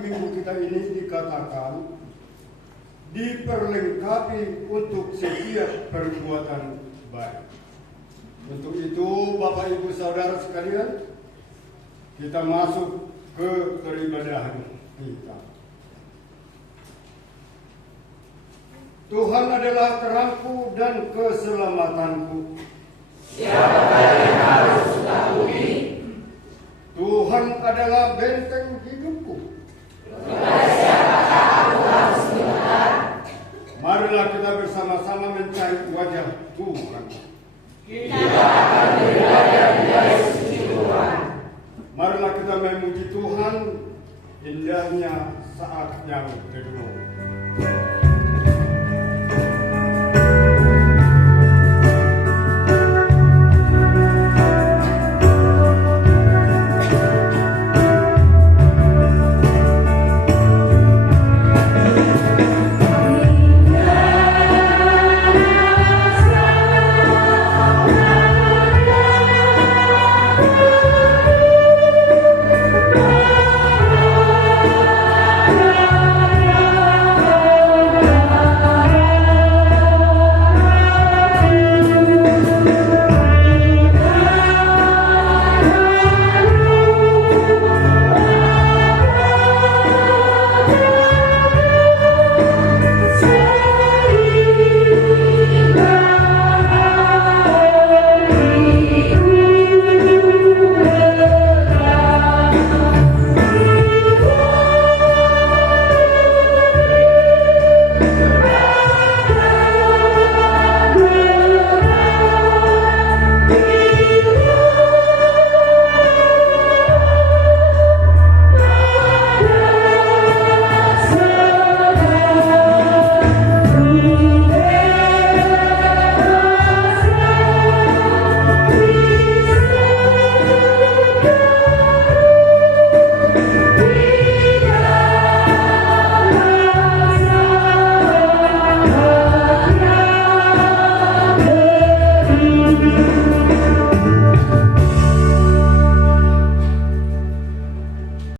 minggu kita ini dikatakan diperlengkapi untuk setiap perbuatan baik. Untuk itu Bapak Ibu Saudara sekalian, kita masuk ke peribadahan kita. Tuhan adalah terangku dan keselamatanku. Siapakah yang harus kutakuti? Tuhan adalah benteng hidupku. Kepada siapakah aku harus mendekat? Marilah kita bersama-sama mencari wajah Tuhan. Kita akan beribadah di bait suci Tuhan. Marilah kita memuji Tuhan, indahnya saat yang kedua.